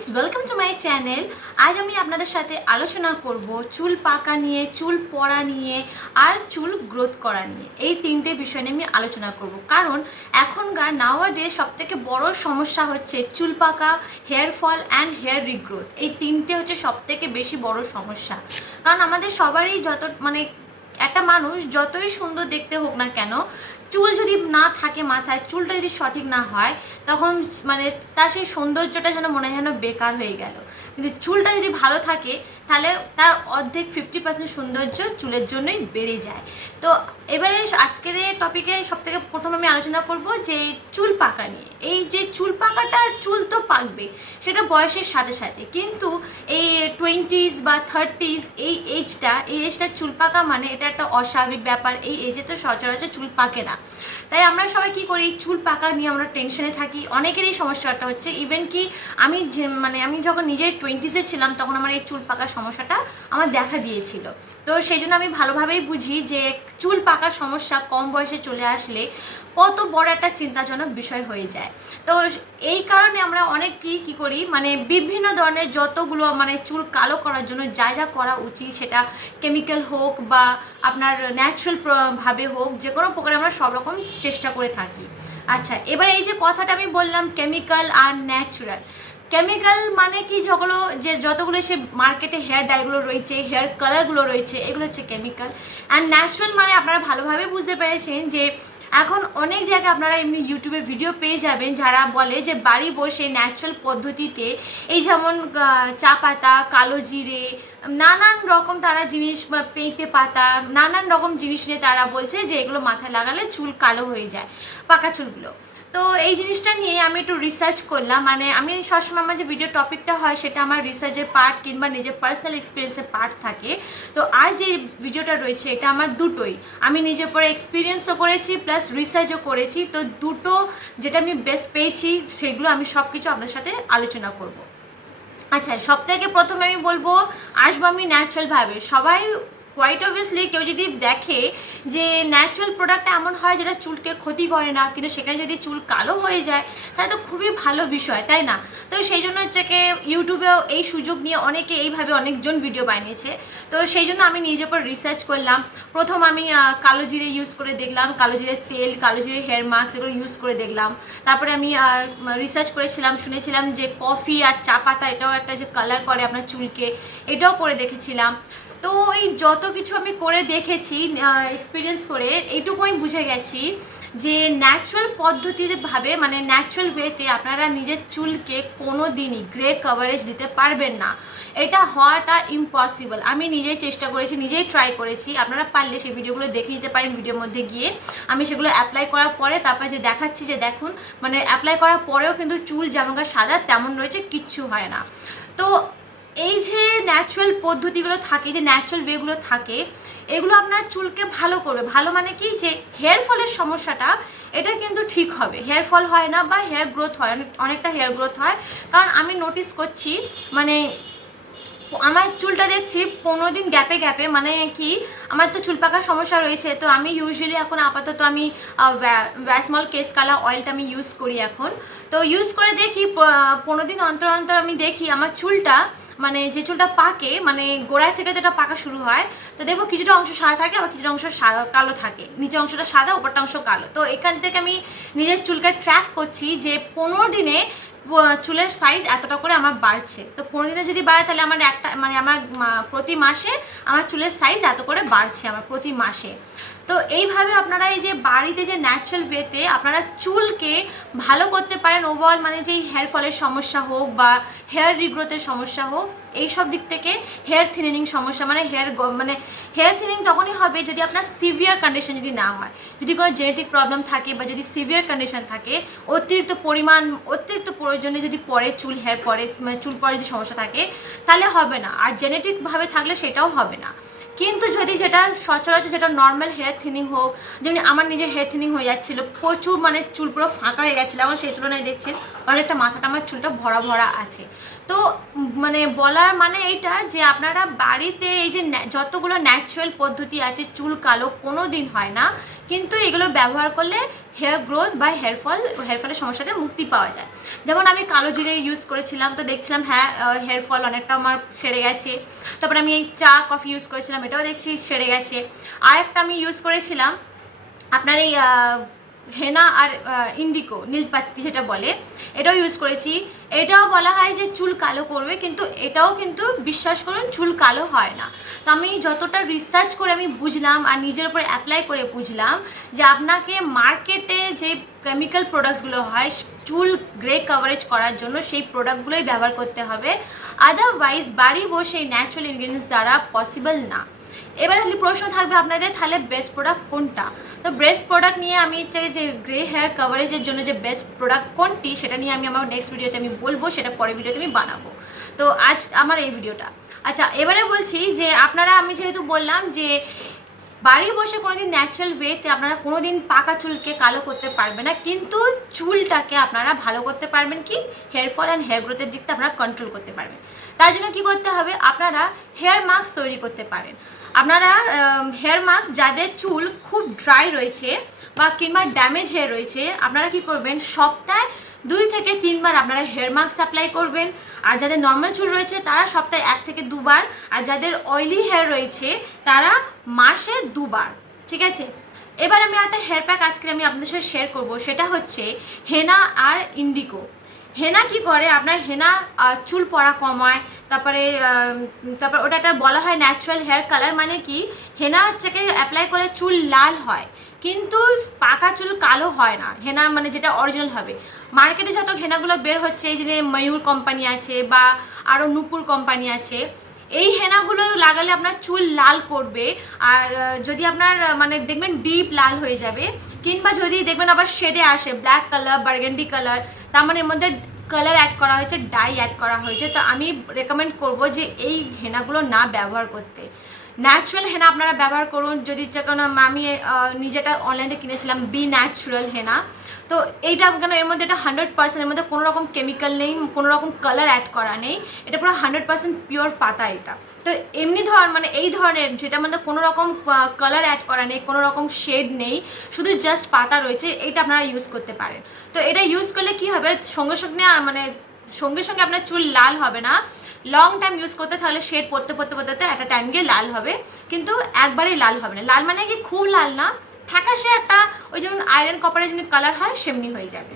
Friends welcome to my channel আজ আমি আপনাদের সাথে আলোচনা করব চুল পাকা নিয়ে, চুল পড়া নিয়ে আর চুল গ্রোথ করা নিয়ে। এই তিনটে বিষয় নিয়ে আমি আলোচনা করব। কারণ এখনকার নাওয়া ডে সবথেকে বড় সমস্যা হচ্ছে চুল পাকা hair fall and hair regrowth এই তিনটে হচ্ছে সবথেকে বেশি বড় সমস্যা। কারণ আমাদের সবারই যত মানে একটা মানুষ যতই সুন্দর দেখতে হোক না কেন চুল যদি না থাকে মাথায়, চুলটা যদি সঠিক না হয়, তখন মানে তার সেই সৌন্দর্যটা যেন মনে হয় যেন বেকার হয়ে গেল। কিন্তু চুলটা যদি ভালো থাকে, তাহলে তার অর্ধেক ফিফটি পার্সেন্ট সৌন্দর্য চুলের জন্যই বেড়ে যায়। তো এবারে আজকের এই টপিকে সবথেকে প্রথম আমি আলোচনা করব যে চুল পাকা নিয়ে। এই যে চুল পাকাটা, চুল তো পাকবে, সেটা বয়সের সাথে সাথে। কিন্তু এই টোয়েন্টিজ বা থার্টিজ এই এজটা এই এজটা চুল পাকা মানে এটা একটা অস্বাভাবিক ব্যাপার। এই এজে তো সচরাচর চুল পাকে না। তাই আমরা সবাই কি করি? চুল পাকা নিয়ে আমরা টেনশনে থাকি। অনেকেরই সমস্যাটা হচ্ছে। ইভেন কি আমি মানে আমি যখন নিজে টোয়েন্টিজে ছিলাম, তখন আমার এই চুল পাকার সমস্যাটা আমার দেখা দিয়েছিল। তো সেই জন্য আমি ভালোভাবেই বুঝি যে চুল পাকার সমস্যা কম বয়সে চলে আসলে কত বড় একটা চিন্তাজনক বিষয় হয়ে যায়। তো এই কারণে আমরা অনেকেই কী করি মানে বিভিন্ন ধরনের যতগুলো মানে চুল কালো করার জন্য যা যা করা উচিত, সেটা কেমিক্যাল হোক বা আপনার ন্যাচারাল ভাবে হোক, যে কোনো প্রকারে আমরা সব রকম চেষ্টা করে থাকি। আচ্ছা এবার এই যে কথাটা আমি বললাম কেমিক্যাল আর ন্যাচুরাল কেমিক্যাল মানে কি? যেগুলো যে যতগুলো সে মার্কেটে হেয়ার ডাইগুলো রয়েছে হেয়ার কালারগুলো রয়েছে, এগুলো হচ্ছে কেমিক্যাল অ্যান্ড ন্যাচারাল মানে আপনারা ভালোভাবে বুঝতে পেরেছেন যে এখন অনেক জায়গায় আপনারা এমনি ইউটিউবে ভিডিও পেয়ে যাবেন যারা বলে যে বাড়ি বসে ন্যাচারাল পদ্ধতিতে এই যেমন চা পাতা, কালো জিরে, নানান রকম তারা জিনিস পেঁপে পাতা, নানান রকম জিনিস নিয়ে তারা বলছে যে এগুলো মাথায় লাগালে চুল কালো হয়ে যায়, পাকা চুলগুলো। তো এই জিনিসটা নিয়ে আমি একটু রিসার্চ করলাম। মানে আমি সবসময় আমার যে ভিডিও টপিকটা হয়, সেটা আমার রিসার্চের পার্ট কিংবা নিজের পার্সোনাল এক্সপিরিয়েন্সের পার্ট থাকে। তো আজ যে ভিডিওটা রয়েছে, এটা আমার দুটোই। আমি নিজের পরে এক্সপিরিয়েন্সও করেছি প্লাস রিসার্চও করেছি। তো দুটো যেটা আমি বেস্ট পেয়েছি, সেগুলো আমি সব কিছু আপনার সাথে আলোচনা করব। আচ্ছা সব থেকে প্রথমে আমি বলব, আসব আমি ন্যাচারালভাবে সবাই কোয়াইট অবভিয়াসলি কেউ যদি দেখে যে ন্যাচারাল প্রোডাক্টটা এমন হয় যেটা চুলকে ক্ষতি করে না, কিন্তু সেখানে যদি চুল কালো হয়ে যায়, তাহলে তো খুবই ভালো বিষয়, তাই না? তো সেই জন্য হচ্ছে কি ইউটিউবেও এই সুযোগ নিয়ে অনেকে এইভাবে অনেকজন ভিডিও বানিয়েছে। তো সেই জন্য আমি নিজের উপর রিসার্চ করলাম। প্রথম আমি কালো জিরে ইউজ করে দেখলাম, কালো জিরের তেল, কালো জিরে হেয়ার মাস্ক এগুলো ইউজ করে দেখলাম। তারপরে আমি রিসার্চ করেছিলাম, শুনেছিলাম যে কফি আর চা পাতা এটাও একটা যে কালার করে আপনার চুলকে, এটাও করে দেখেছিলাম। তো এই যত কিছু আমি করে দেখেছি এক্সপিরিয়েন্স করে, এইটুকু আমি বুঝে গেছি যে ন্যাচুরাল পদ্ধতিতে ভাবে মানে ন্যাচুরাল ওয়েতে আপনারা নিজের চুলকে কোনো দিনই গ্রে কভারেজ দিতে পারবেন না। এটা হওয়াটা ইম্পসিবল আমি নিজেই চেষ্টা করেছি, নিজেই ট্রাই করেছি। আপনারা পারলে সেই ভিডিওগুলো দেখে নিতে পারেন ভিডিওর মধ্যে গিয়ে। আমি সেগুলো অ্যাপ্লাই করার পরে তারপরে যে দেখাচ্ছি যে দেখুন মানে অ্যাপ্লাই করার পরেও কিন্তু চুল যেমনকার সাদা তেমন রয়েছে, কিচ্ছু হয় না। তো এই যে ন্যাচারাল পদ্ধতিগুলো থাকে যে ন্যাচারাল ওয়েগুলো থাকে, এগুলো আপনার চুলকে ভালো করবে। ভালো মানে কি? যে হেয়ার ফলের সমস্যাটা, এটা কিন্তু ঠিক হবে। হেয়ার ফল হয় না বা হেয়ার গ্রোথ হয়, অনেক, অনেকটা হেয়ার গ্রোথ হয়। কারণ আমি নোটিস করছি মানে আমার চুলটা দেখছি পনেরো দিন গ্যাপে গ্যাপে মানে কি? আমার তো চুল পাকার সমস্যা রয়েছে, তো আমি ইউজুয়ালি এখন আপাতত আমি ভ্যাসমল কেস কালা অয়েলটা আমি ইউজ করি এখন। তো ইউজ করে দেখি পনেরো দিন অন্তর অন্তর আমি দেখি, আমার চুলটা মানে যে চুলটা পাকে মানে গোড়ায় থেকে যেটা পাকা শুরু হয়, তো দেখব কিছুটা অংশ সাদা থাকে, আবার কিছুটা অংশ কালো থাকে। নিচের অংশটা সাদা উপরটা অংশ কালো। তো এখান থেকে আমি নিজের চুলকে ট্র্যাক করছি যে পনেরো দিনে চুলের সাইজ এতটা করে আমার বাড়ছে। তো পনেরো দিনে যদি বাড়ে, তাহলে আমার একটা মানে আমার প্রতি মাসে আমার চুলের সাইজ এত করে বাড়ছে, আমার প্রতি মাসে। তো এইভাবে আপনারা এই যে বাড়িতে যে ন্যাচারাল ওয়েতে আপনারা চুলকে ভালো করতে পারেন ওভারঅল মানে যে হেয়ার ফলের সমস্যা হোক বা হেয়ার রিগ্রোথের সমস্যা হোক এই সব দিক থেকে হেয়ার থিনিং সমস্যা মানে হেয়ার মানে হেয়ার থিনিং তখনই হবে যদি আপনার সিভিয়ার কন্ডিশন যদি না হয়। যদি কোনো জেনেটিক প্রবলেম থাকে বা যদি সিভিয়ার কন্ডিশন থাকে, অতিরিক্ত পরিমাণ, অতিরিক্ত প্রয়োজনে যদি পরে চুল হেয়ার পরে মানে চুল পরে যদি সমস্যা থাকে, তাহলে হবে না। আর জেনেটিকভাবে থাকলে সেটাও হবে না। কিন্তু যদি সেটা সচরাচর যেটা নর্মাল হেয়ার থিনিং হোক, যেমনি আমার নিজের হেয়ার থিনিং হয়ে যাচ্ছিল, প্রচুর মানে চুল পুরো ফাঁকা হয়ে গেছিল, এখন সেই তুলনায় দেখছেন, অনেকটা মাথাটা আমার চুলটা ভরা ভরা আছে। তো মানে বলার মানে এটা যে আপনারা বাড়িতে এই যে যতগুলো ন্যাচারাল পদ্ধতি আছে, চুল কালো কোনো দিন হয় না। কিন্তু এগুলো ব্যবহার করলে হেয়ার গ্রোথ বা হেয়ার ফল হেয়ার ফলের সমস্যা থেকে মুক্তি পাওয়া যায়। যেমন আমি কালো জিরে ইউজ করেছিলাম, তো দেখছিলাম হ্যাঁ হেয়ার ফল অনেকটা আমার সেরে গেছে। তারপরে আমি এই চা কফি ইউজ করেছিলাম, এটাও দেখছি সেরে গেছে। আর একটা আমি ইউজ করেছিলাম, আপনার এই হেনা আর ইন্ডিকো নীলপাত্তি যেটা বলে, এটাও ইউজ করেছি। এটাও বলা হয় যে চুল কালো করবে, কিন্তু এটাও কিন্তু বিশ্বাস করুন চুল কালো হয় না। তো আমি যতটা রিসার্চ করে আমি বুঝলাম আর নিজের উপর অ্যাপ্লাই করে বুঝলাম যে আপনাকে মার্কেটে যে কেমিক্যাল প্রোডাক্টসগুলো হয়, চুল গ্রে কভারেজ করার জন্য সেই প্রোডাক্টগুলোই ব্যবহার করতে হবে। আদারওয়াইজ বাড়ি বসে ন্যাচারাল ইনগ্রিডিয়েন্টস দ্বারা পসিবল না। এবার খালি প্রশ্ন থাকবে আপনাদের, তাহলে বেস্ট প্রোডাক্ট কোনটা? তো বেস্ট প্রোডাক্ট নিয়ে আমি যে গ্রে হেয়ার কভারেজের জন্য যে বেস্ট প্রোডাক্ট কোনটি, সেটা নিয়ে আমি আমার নেক্সট ভিডিওতে আমি বলব, সেটা পরের ভিডিওতে আমি বানাবো। তো আজ আমার এই ভিডিওটা আচ্ছা এবারে বলছি যে আপনারা, আমি যেহেতু বললাম যে বাড়ি বসে কোনোদিন ন্যাচারাল ওয়েতে আপনারা কোনোদিন পাকা চুলকে কালো করতে পারবেন না, কিন্তু চুলটাকে আপনারা ভালো করতে পারবেন কি? হেয়ার ফল অ্যান্ড হেয়ার গ্রোথের দিকটা আপনারা কন্ট্রোল করতে পারবেন। তার জন্য কি করতে হবে? আপনারা হেয়ার মাস্ক তৈরি করতে পারেন। আপনারা হেয়ার মাস্ক যাদের চুল খুব ড্রাই রয়েছে বা কিংবা ড্যামেজ হেয়ার রয়েছে, আপনারা কি করবেন? সপ্তাহে দুই থেকে তিনবার আপনারা হেয়ার মাস্ক অ্যাপ্লাই করবেন। আর যাদের নর্মাল চুল রয়েছে, তারা সপ্তাহে এক থেকে দুবার। আর যাদের অয়েলি হেয়ার রয়েছে, তারা মাসে দুবার। ঠিক আছে? এবার আমি একটা হেয়ার প্যাক আজকে আমি আপনাদের সাথে শেয়ার করব। সেটা হচ্ছে হেনা আর ইন্ডিকো হেনা কি করে? আপনার হেনা চুল পড়া কমায়, তারপরে তারপর ওটা একটা বলা হয় ন্যাচারাল হেয়ার কালার মানে কি? হেনা হচ্ছে কি অ্যাপ্লাই করে চুল লাল হয়, কিন্তু পাকা চুল কালো হয় না। হেনা মানে যেটা অরিজিনাল হবে। মার্কেটে যত হেনাগুলো বের হচ্ছে, এই যে ময়ূর কোম্পানি আছে বা আরও নুপুর কোম্পানি আছে, এই হেনাগুলো লাগালে আপনার চুল লাল করবে। আর যদি আপনার মানে দেখবেন ডিপ লাল হয়ে যাবে, কিংবা যদি দেখবেন আবার শেডে আসে ব্ল্যাক কালার বার্গেন্ডি কালার তার মানে এর মধ্যে কালার অ্যাড করা হয়েছে ডাই অ্যাড করা হয়েছে। তো আমি রেকমেন্ড করব যে এই হেনাগুলো না ব্যবহার করতে। ন্যাচারাল হেনা আপনারা ব্যবহার করুন। যদি কোনো, আমি নিজেটা অনলাইনে কিনেছিলাম বি ন্যাচারাল হেনা। তো এইটা কেন, এর মধ্যে এটা হান্ড্রেড পার্সেন্ট এর মধ্যে কোনো রকম কেমিক্যাল নেই কোনো রকম কালার অ্যাড করা নেই, এটা পুরো হান্ড্রেড পার্সেন্ট পিওর পাতা এটা। তো এমনি ধর মানে এই ধরনের যেটা মধ্যে কোনো রকম কালার অ্যাড করা নেই কোনো রকম শেড নেই, শুধু জাস্ট পাতা রয়েছে, এইটা আপনারা ইউজ করতে পারেন। তো এটা ইউজ করলে কি হবে, সঙ্গে সঙ্গে মানে সঙ্গে সঙ্গে আপনার চুল লাল হবে না। লং টাইম ইউজ করতে, তাহলে শেড পড়তে পড়তে পড়তে একটা টাইম গিয়ে লাল হবে। কিন্তু একবারেই লাল হবে না। লাল মানে কি, খুব লাল না। ফ্যাকাশে একটা, ওই যেমন আয়রন কপারের যেমনি কালার হয়, সেমনি হয়ে যাবে।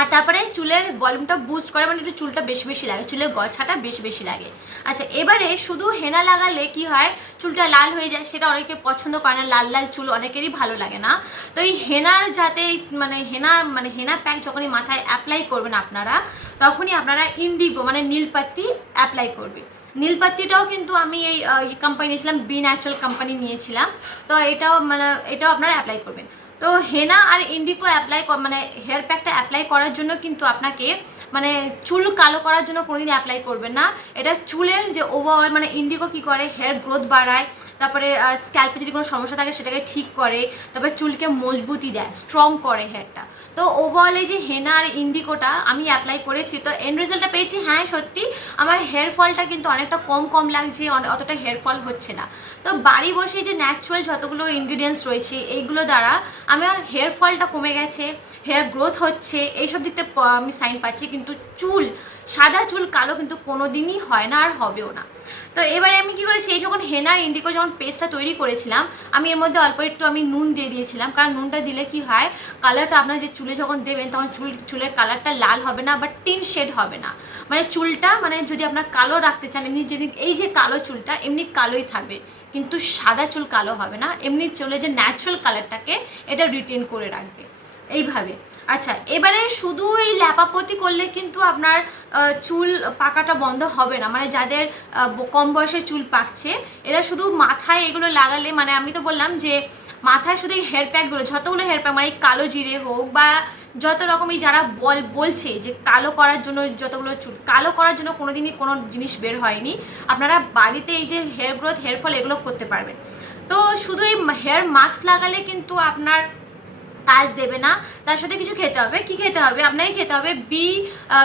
আর তারপরে চুলের ভলিউমটা বুস্ট করে মানে একটু চুলটা বেশি বেশি লাগে, চুলের গছাটা বেশি বেশি লাগে। আচ্ছা এবারে শুধু হেনা লাগালে কি হয়, চুলটা লাল হয়ে যায়, সেটা অনেকে পছন্দ করে না, লাল লাল চুল অনেকেরই ভালো লাগে না। তো এই হেনার যাতে মানে হেনা মানে হেনা প্যাক যখনই মাথায় অ্যাপ্লাই করবেন আপনারা, তখনই আপনারা ইন্ডিগো মানে নীলপাত্তি অ্যাপ্লাই করবে নীলপাত্তিটাও কিন্তু আমি এই কোম্পানি নিয়েছিলাম বি ন্যাচারাল কোম্পানি নিয়েছিলাম। তো এটাও মানে এটাও আপনারা অ্যাপ্লাই করবেন। তো হেনা আর ইন্ডিকো অ্যাপ্লাই মানে হেয়ার প্যাকটা অ্যাপ্লাই করার জন্য কিন্তু আপনাকে মানে চুল কালো করার জন্য কোনোদিন অ্যাপ্লাই করবেন না। এটা চুলের যে ওভারঅল মানে ইন্ডিকো কি করে হেয়ার গ্রোথ বাড়ায় তারপরে স্ক্যাল্পে যদি কোনো সমস্যা থাকে সেটাকে ঠিক করে, তারপরে চুলকে মজবুতি দেয় স্ট্রং করে হেয়ারটা তো ওভারঅল এই যে হেনা আর ইন্ডিকোটা আমি অ্যাপ্লাই করেছি, তো এন্ড রেজাল্টটা পেয়েছি হ্যাঁ সত্যি, আমার হেয়ার ফলটা কিন্তু অনেকটা কম কম লাগছে অতটা হেয়ার ফল হচ্ছে না। তো বাড়ি বসে যে ন্যাচুরাল যতগুলো ইনগ্রিডিয়েন্টস রয়েছে, এইগুলো দ্বারা আমার হেয়ার ফলটা কমে গেছে হেয়ার গ্রোথ হচ্ছে, এইসব দিকতে আমি সাইন পাচ্ছি, কিন্তু চুল সাদা চুল কালো কিন্তু কোনো দিনই হয় না আর হবেও না। তো এবারে আমি কি করেছি, এই যখন হেনা ইন্ডিকো যখন পেস্টটা তৈরি করেছিলাম, আমি এর মধ্যে অল্প একটু আমি নুন দিয়ে দিয়েছিলাম, কারণ নুনটা দিলে কি হয় কালারটা আপনার যে চুলে যখন দেবেন, তখন চুল, চুলের কালারটা লাল হবে না বা টিন শেড হবে না। মানে চুলটা মানে যদি আপনার কালো রাখতে চান, এমনি যদি এই যে কালো চুলটা, এমনি কালোই থাকবে। কিন্তু সাদা চুল কালো হবে না, এমনি চুলে যে ন্যাচারাল কালারটাকে এটা রিটেন করে রাখবে। এইভাবে। আচ্ছা এবারে শুধু এই ল্যাপাপতি করলে কিন্তু আপনার চুল পাকাটা বন্ধ হবে না। মানে যাদের কম বয়সে চুল পাকছে, এরা শুধু মাথায় এগুলো লাগালে মানে আমি তো বললাম যে, মাথায় শুধু এই হেয়ার প্যাকগুলো যতগুলো হেয়ার প্যাক মানে এই কালো জিরে হোক বা যত রকমই যারা বল, বলছে যে কালো করার জন্য যতগুলো চুল, কালো করার জন্য কোনো দিনই কোনো জিনিস বের হয়নি। আপনারা বাড়িতে এই যে হেয়ার গ্রোথ হেয়ার ফল এগুলো করতে পারবেন। তো শুধু এই হেয়ার মাস্ক লাগালে কিন্তু আপনার কাজ দেবে না। তার সাথে কিছু খেতে হবে। কি খেতে হবে? আপনাকে খেতে হবে B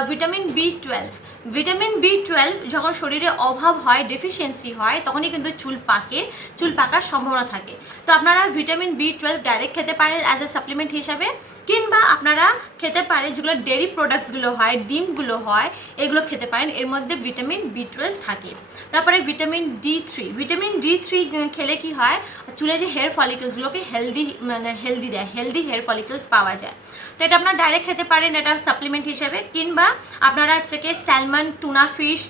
vitamin B twelve vitamin B twelve যখন শরীরে অভাব হয় ডেফিসিয়েন্সি হয়, তখনই কিন্তু চুল পাকে, চুল পাকার সম্ভাবনা থাকে। তো আপনারা ভিটামিন বি টুয়েলভ ডাইরেক্ট খেতে পারেন অ্যাজ এ সাপ্লিমেন্ট হিসাবে, কিংবা আপনারা খেতে পারেন যেগুলো ডেয়ারি প্রোডাক্টসগুলো হয়, ডিমগুলো হয়, এগুলো খেতে পারেন। এর মধ্যে ভিটামিন বি টুয়েলভ থাকে। তারপরে vitamin D three vitamin D three খেলে কি হয়? চুলে যে হেয়ার ফলিকলসগুলোকে হেলদি মানে হেলদি দেয় হেলদি হেয়ার ফলিকলস পাওয়া যায়। তো এটা আপনারা ডাইরেক্ট খেতে পারেন, এটা সাপ্লিমেন্ট হিসেবে। কিংবা আপনারা হচ্ছে কি স্যালমন টুনা ফিশ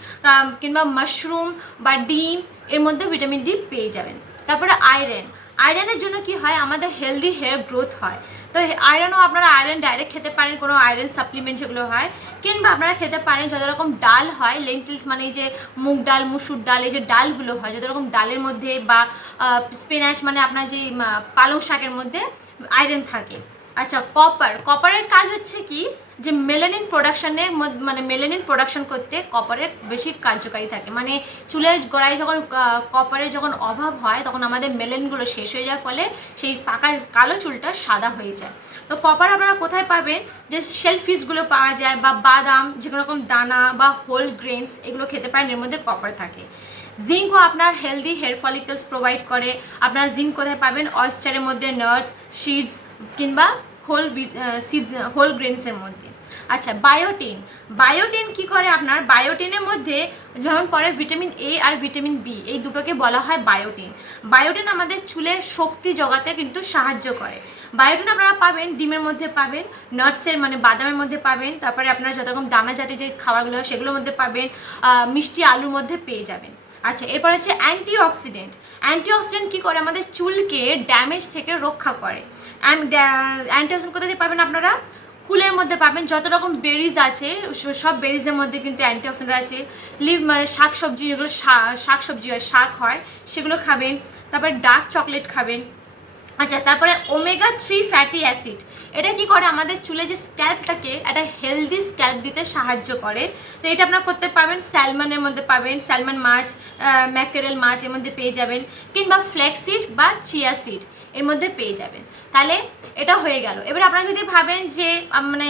কিংবা মাশরুম বা ডিম, এর মধ্যে ভিটামিন ডি পেয়ে যাবেন। তারপরে আয়রন আয়রনের জন্য কি হয়? আমাদের হেলদি হেয়ার গ্রোথ হয়। তো আয়রনও আপনারা আয়রন ডাইরেক্ট খেতে পারেন, কোনো আয়রন সাপ্লিমেন্ট যেগুলো হয়। কিংবা আপনারা খেতে পারেন, যত রকম ডাল হয় লেন্টিলস মানে এই যে মুগ ডাল, মুসুর ডাল, এই যে ডালগুলো হয়, যত রকম ডালের মধ্যে বা স্পিনাচ মানে আপনার যে পালং শাকের মধ্যে আয়রন থাকে। আচ্ছা কপার কপারের কাজ হচ্ছে কি? যে মেলানিন প্রোডাকশনে মানে মেলানিন প্রোডাকশন করতে কপারের বেশি কার্যকারী থাকে। মানে চুলের গোড়ায় যখন কপারের যখন অভাব হয়, তখন আমাদের মেলানিনগুলো শেষ হয়ে যাওয়ার ফলে সেই পাকা কালো চুলটা সাদা হয়ে যায়। তো কপার আপনারা কোথায় পাবেন? যে শেলফিশগুলো পাওয়া যায় বা বাদাম যে কোনো রকম দানা বা হোল গ্রেনস এগুলো খেতে পারেন, এর মধ্যে কপার থাকে। জিঙ্কও আপনার হেলদি হেয়ার ফলিকলস প্রোভাইড করে। আপনারা জিঙ্ক কোথায় পাবেন? অয়েস্টারের মধ্যে নাটস সিডস কিংবা হোল হোল গ্রেনসের মধ্যে। আচ্ছা বায়োটিন বায়োটিন কি করে আপনার? বায়োটিনের মধ্যে যেমন পরে ভিটামিন এ আর ভিটামিন বি এই দুটোকে বলা হয় বায়োটিন বায়োটিন আমাদের চুলের শক্তি জগাতে কিন্তু সাহায্য করে। বায়োটিন আপনারা পাবেন, ডিমের মধ্যে পাবেন নাটসের মানে বাদামের মধ্যে পাবেন, তারপরে আপনারা যত রকম দানা জাতীয় যে খাবারগুলো হয় সেগুলোর মধ্যে পাবেন মিষ্টি আলুর মধ্যে পেয়ে যাবেন। আচ্ছা এরপর হচ্ছে অ্যান্টি অক্সিডেন্ট অ্যান্টি অক্সিডেন্ট কী করে? আমাদের চুলকে ড্যামেজ থেকে রক্ষা করে। অ্যান্টি অক্সিডেন্ট কোথা থেকে পাবেন আপনারা? কুলের মধ্যে পাবেন। যত রকম বেরিজ আছে সব বেরিজের মধ্যে কিন্তু অ্যান্টিঅক্সিডেন্ট আছে। লিভ মানে শাক সবজি যেগুলো শাক সবজি হয়, শাক হয়, সেগুলো খাবেন। তারপরে ডার্ক চকলেট খাবেন। আচ্ছা তারপরে ওমেগা থ্রি ফ্যাটি অ্যাসিড এটা কি করে? আমাদের চুলে যে স্ক্যাল্পটাকে একটা হেলদি স্ক্যাল্প দিতে সাহায্য করে। তো এটা আপনারা করতে পারবেন, স্যালমনের মধ্যে পাবেন, স্যালমন মাছ ম্যাকেরেল মাছ এর মধ্যে পেয়ে যাবেন, কিংবা ফ্ল্যাক্সিড বা চিয়া সিড এর মধ্যে পেয়ে যাবেন। তাহলে এটা হয়ে গেল। এবার আপনারা যদি ভাবেন যে মানে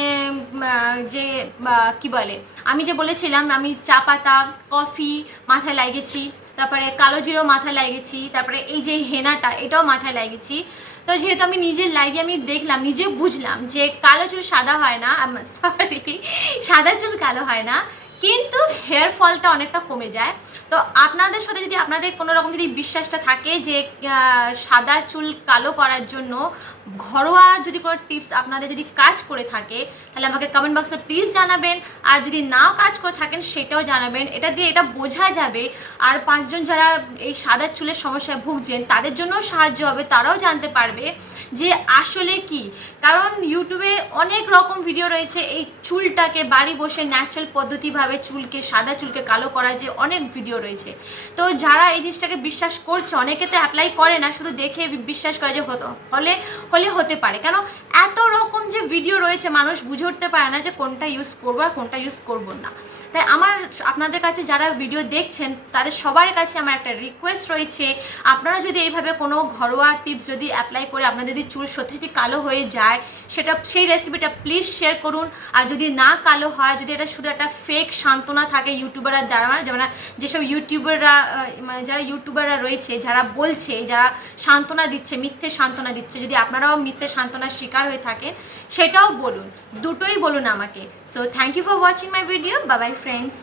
যে কি বলে? আমি যে বলেছিলাম, আমি চা পাতা, কফি মাথায় লাগিয়েছি তারপরে কালো জিরো মাথায় লাগিয়েছি, তারপরে এই যে হেনাটা, এটাও মাথায় লাগিয়েছি। তো যেহেতু আমি নিজে লাগিয়ে আমি দেখলাম, নিজে বুঝলাম যে কালো চুল সাদা হয় না সরি সাদা চুল কালো হয় না, কিন্তু হেয়ার ফলটা অনেকটা কমে যায়। তো আপনাদের সাথে যদি আপনাদের কোনো রকম যদি বিশ্বাসটা থাকে যে সাদা চুল কালো করার জন্য ঘরোয়া যদি কোনো টিপস আপনাদের যদি কাজ করে থাকে, তাহলে আমাকে কমেন্ট বক্সে প্লিজ জানাবেন। আর যদি নাও কাজ করে থাকেন, সেটাও জানাবেন। এটা দিয়ে এটা বোঝা যাবে। আর পাঁচজন যারা এই সাদা চুলের সমস্যায় ভুগছেন, তাদের জন্য সাহায্য হবে, তারাও জানতে পারবে যে আসলে কি। কারণ ইউটিউবে অনেক রকম ভিডিও রয়েছে। এই চুলটাকে বাড়ি বসে ন্যাচারাল পদ্ধতিভাবে চুলকে, সাদা চুলকে, কালো করার যে অনেক ভিডিও রয়েছে। তো যারা এই জিনিসটাকে বিশ্বাস করছে, অনেকে তো অ্যাপ্লাই করে না, শুধু দেখে বিশ্বাস করে যে হলে হলে হতে পারে। কেন? এত রকম যে ভিডিও রয়েছে, মানুষ বুঝে উঠতে পারে না যে কোনটা ইউজ করব আর কোনটা ইউজ করব না। তাই আমার আপনাদের কাছে যারা ভিডিও দেখছেন, তাদের সবার কাছে আমার একটা রিকোয়েস্ট রয়েছে, আপনারা যদি এইভাবে কোনো ঘরোয়া টিপস যদি অ্যাপ্লাই করে, আপনাদের যদি চুল সত্যি সত্যি কালো হয়ে যায় সেটা, সেই রেসিপিটা প্লিজ শেয়ার করুন। আর যদি না কালো হয়, যদি এটা শুধু একটা ফেক সান্ত্বনা থাকে ইউটিউবাররা দ্বারা যেমন যেসব ইউটিউবাররা মানে যারা ইউটিউবাররা রয়েছে, যারা বলছে, যারা সান্ত্বনা দিচ্ছে, মিথ্যে সান্ত্বনা দিচ্ছে, যদি আপনারাও মিথ্যে সান্ত্বনার শিকার হয়ে থাকেন, সেটাও বলুন। দুটোই বলুন আমাকে। So thank you for watching my video Babai friends